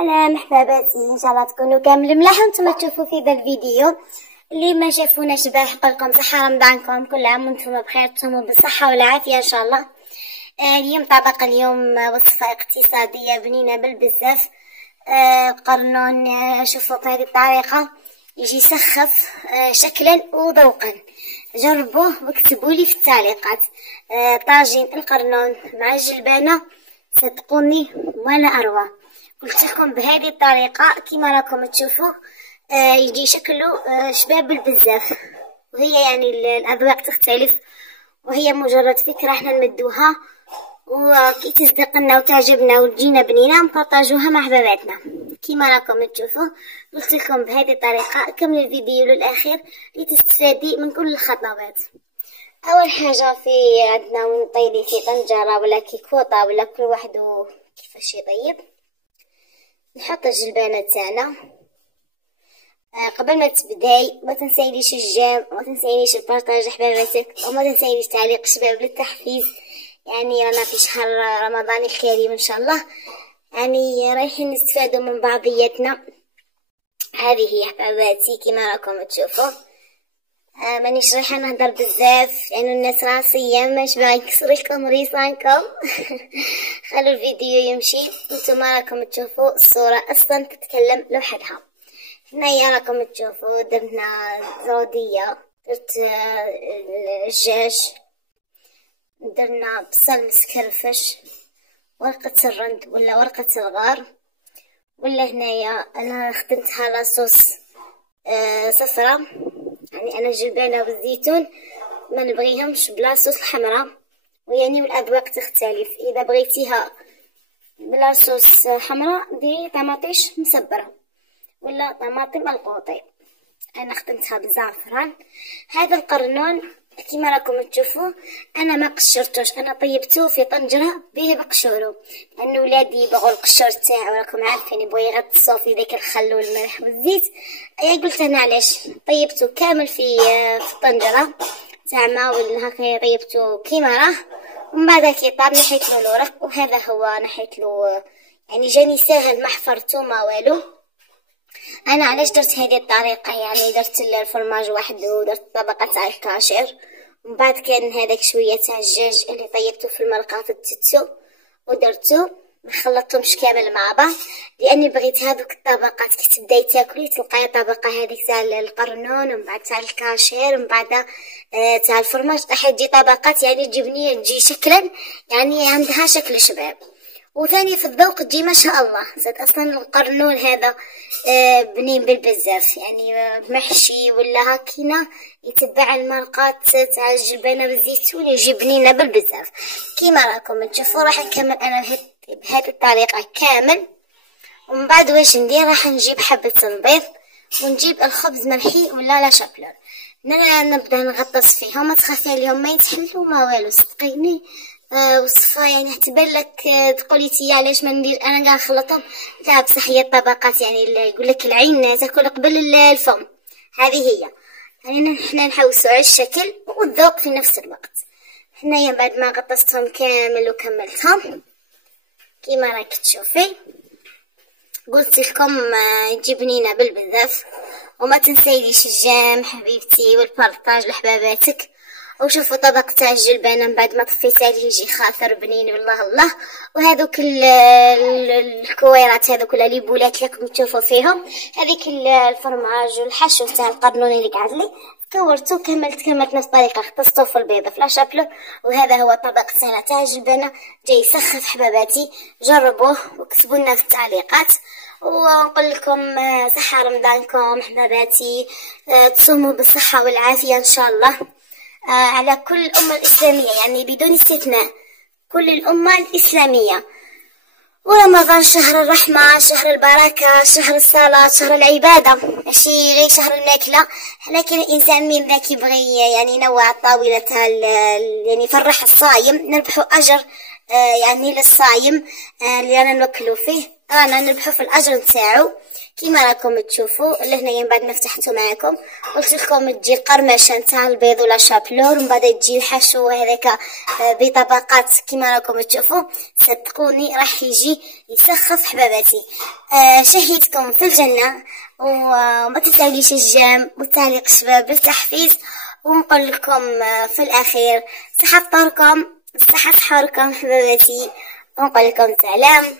سلام حباباتي، ان شاء الله تكونوا كامل ملاح وانتم تشوفوا في ذا الفيديو. اللي ما شافوناش باش نقولكم صحه رمضانكم، كل عام وانتم بخير، تصوموا بالصحه والعافيه ان شاء الله. اليوم طبق اليوم وصفه اقتصاديه بنينه بالبزاف. قرنون شوفوا بهذه الطريقه يجي يسخف شكلا وذوقا. جربوه واكتبوا لي في التعليقات. طاجين القرنون مع الجلبانه صدقوني ولا اروع. قلت لكم بهذه الطريقه كيما راكم تشوفوا يجي شكله شباب بالبزاف، وهي يعني الاذواق تختلف، وهي مجرد فكره احنا نمدوها، وكي تصدقنا وتعجبنا وتجينا بنينه نبارطاجوها مع حباباتنا كيما راكم تشوفوا. قلت لكم بهذه الطريقه كملوا الفيديو للاخير لتستفادي من كل الخطوات. اول حاجه في عندنا ونطيبي في طنجره ولا كيكوطه ولا كل واحد كيفاش يطيب. نحط الجلبانه تاعنا. قبل ما تبداي ما تنسيليش الجيم وما تنسيليش البارطاج حباباتك وما تنسيليش تعليق شباب للتحفيز، يعني رانا في شهر رمضان الكريم ان شاء الله، يعني رايحين نستفادوا من بعضياتنا. هذه هي حباباتي كيما راكم تشوفوا. مانيش رايحه نهضر بزاف لانه الناس راسيه ماش باغي نكسر لكم ريسانكم. خلوا الفيديو يمشي. نتوما راكم تشوفوا الصوره اصلا تتكلم لوحدها. هنايا راكم تشوفوا درنا زروديه، درت الدجاج، درنا بصل مسكرفش، ورقه الرند ولا ورقه الغار، ولا هنايا انا خدمتها لاصوص صفرة، يعني انا الجلبانه والزيتون ما نبغيهمش بلا صوص الحمراء، ويعني والاذواق تختلف. اذا بغيتيها بلا صوص حمراء ديري طماطيش مسبره ولا طماطم القوطي. انا خدمتها بالزعفران. هذا القرنون كيما راكم تشوفوا انا ما قشرتوش، انا طيبته في طنجره به بقشورو، لان ولادي يبغوا القشور تاعو راكم عارفين، يبغوا يغطسوا في ذاك الخل والملح والزيت. قلت انا علاش طيبته كامل في الطنجره تاع ما ولا هكا، طيبته كيما راه، ومن بعد كي طاب نحيت له الورق، وهذا هو نحيت له، يعني جاني ساهل ما حفرته ما والو. انا علاش درت هذه الطريقه، يعني درت الفرماج وحده ودرت طبقه تاع الكاشير، ومن بعد كان هذاك شويه تاع الدجاج اللي طيبته في المرقه تتسو ودرته، ما خلطتهمش كامل مع بعض لاني بغيت هذوك الطبقات كي تبداي تاكلي تلقاي طبقه هذيك تاع القرنون ومن بعد تاع الكاشير ومن بعد تاع الفرماج، راح تجي طبقات يعني تجيبني تجي شكلا يعني عندها شكل شباب، وثاني في الذوق تجي ما شاء الله. زاد اصلا القرنون هذا بنين بالبزاف، يعني محشي ولا هكينا يتبع المرقات تاع الجلبانه بالزيتون يجي بنينه بالبزاف كيما راكم تشوفوا. راح نكمل انا بهذه الطريقه كامل، ومن بعد واش ندير راح نجيب حبه البيض ونجيب الخبز ملحي ولا لا شابلور، نبدا نغطس فيهم، ما تخافي عليهم ما يتحلوا ما والو صدقيني. وصفه يعني تبان لك تقولي تي علاش ما ندير انا كاع نخلطهم، لا بصح هي الطبقات يعني يقول لك العين تاكل قبل الفم، هذه هي يعني حنا نحوسوا على الشكل والذوق في نفس الوقت. حنايا بعد ما غطستهم كامل وكملتهم كيما راك تشوفي قلت لكم تجي بنينه بالبزاف، وما تنسيليش الجيم حبيبتي والبارطاج لحباباتك. وشوفوا طبق تاع الجلبانه من بعد ما طفيت عليه يجي خاطر بنين والله الله. وهذوك الكويرات هذوك ولا لي بولات لكم تشوفوا فيهم هذيك الفرماج والحشو تاع القرنون اللي قعد لي كورتو كملت نفس الطريقه، ختصته في البيض في لاشابلو. وهذا هو الطبق تاع الجلبانه جاي يسخف حباباتي. جربوه واكتبوا لنا في التعليقات، ونقول لكم صحه رمضانكم حباباتي، تصوموا بالصحه والعافيه ان شاء الله على كل الأمة الإسلامية، يعني بدون استثناء كل الأمة الإسلامية. ورمضان شهر الرحمة، شهر البركة، شهر الصلاة، شهر العبادة، ماشي غير شهر الماكلة. لكن الإنسان من ذاك يبغي يعني ينوع الطاولة تاع يعني يفرح الصايم، نربحوا أجر يعني للصايم اللي رانا نوكلو فيه. رانا نربحو في الاجر نتاعو كيما راكم تشوفوا. لهنايا من بعد ما فتحته معاكم قلت لكم تجي القرمشه نتاع البيض ولا شابلور، ومن بعد تجي الحشو هذاك بطبقات كيما راكم تشوفوا. صدقوني راح يجي يسخف حباباتي. شهيتكم في الجنه، وما تنساوليش الجيم والتعليق شباب بالتحفيز، ونقول لكم في الاخير صحة فطوركم، صحة سحوركم حباباتي، ونقول لكم سلام.